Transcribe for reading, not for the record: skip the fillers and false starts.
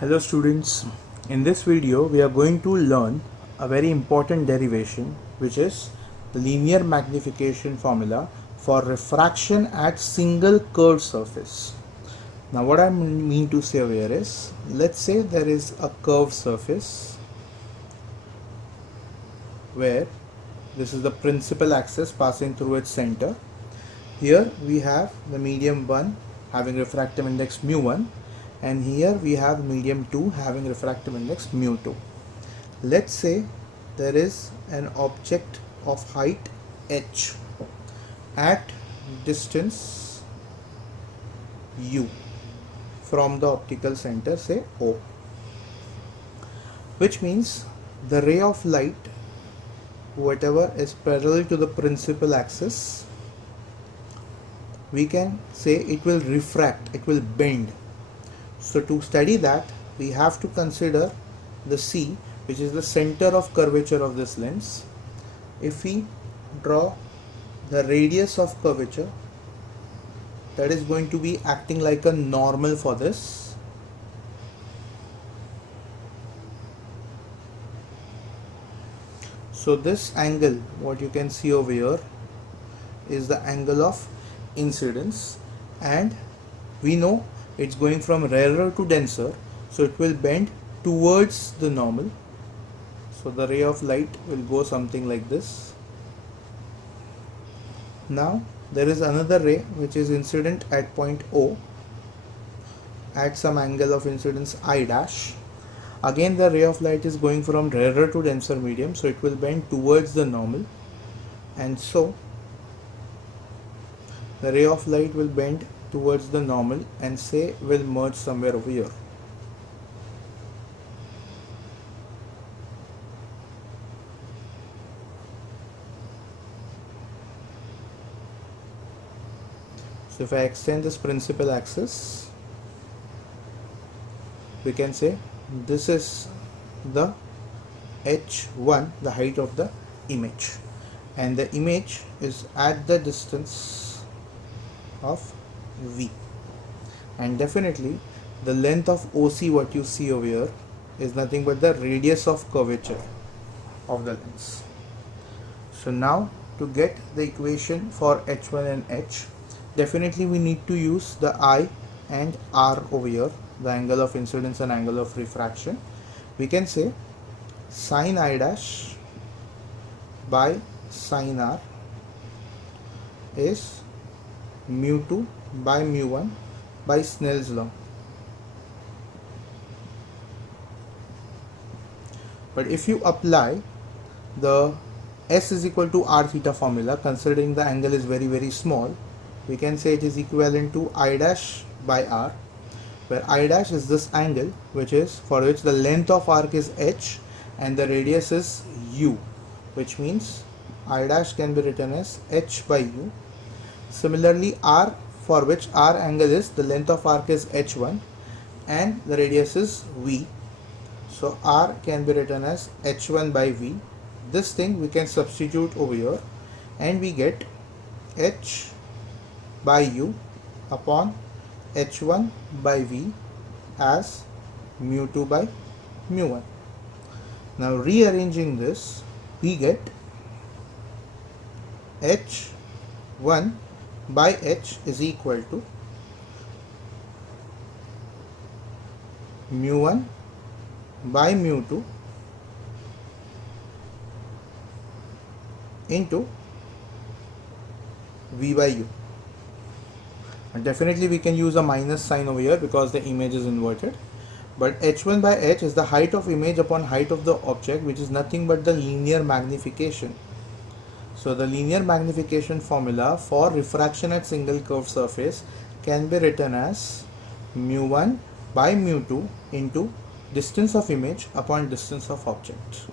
Hello students, in this video we are going to learn a very important derivation, which is the linear magnification formula for refraction at single curved surface. Now what I mean to say here is, let's say there is a curved surface where this is the principal axis passing through its center. Here we have the medium 1 having refractive index mu1, and here we have medium 2 having refractive index mu2. Let's say there is an object of height h at distance u from the optical center, say O, which means the ray of light, whatever is parallel to the principal axis, we can say it will refract, it will bend. So to study that, we have to consider the C, which is the center of curvature of this lens. If we draw the radius of curvature, that is going to be acting like a normal for this. So this angle, what you can see over here, is the angle of incidence, and we know it's going from rarer to denser, so it will bend towards the normal. So the ray of light will go something like this. Now there is another ray which is incident at point O at some angle of incidence I dash. Again the ray of light is going from rarer to denser medium, so it will bend towards the normal, and so the ray of light will bend towards the normal and say will merge somewhere over here. So if I extend this principal axis, we can say this is the h1, the height of the image, and the image is at the distance of V, and definitely the length of OC, what you see over here, is nothing but the radius of curvature of the lens. So now to get the equation for H1 and H, definitely we need to use the I and R over here, the angle of incidence and angle of refraction. We can say sin I dash by sin R is mu2 by mu1 by Snell's law. But if you apply the S is equal to R theta formula, considering the angle is very small, we can say it is equivalent to I dash by R, where I dash is this angle which is for which the length of arc is h and the radius is u, which means I dash can be written as h by u. Similarly, R, for which R angle is the length of arc is h1 and the radius is v, so R can be written as h1 by v. This thing we can substitute over here and we get h by u upon h1 by v as mu2 by mu1. Now rearranging this, we get h1 by h is equal to mu1 by mu2 into v by u. And definitely we can use a minus sign over here because the image is inverted, but h1 by h is the height of image upon height of the object, which is nothing but the linear magnification. So the linear magnification formula for refraction at single curved surface can be written as mu1 by mu2 into distance of image upon distance of object.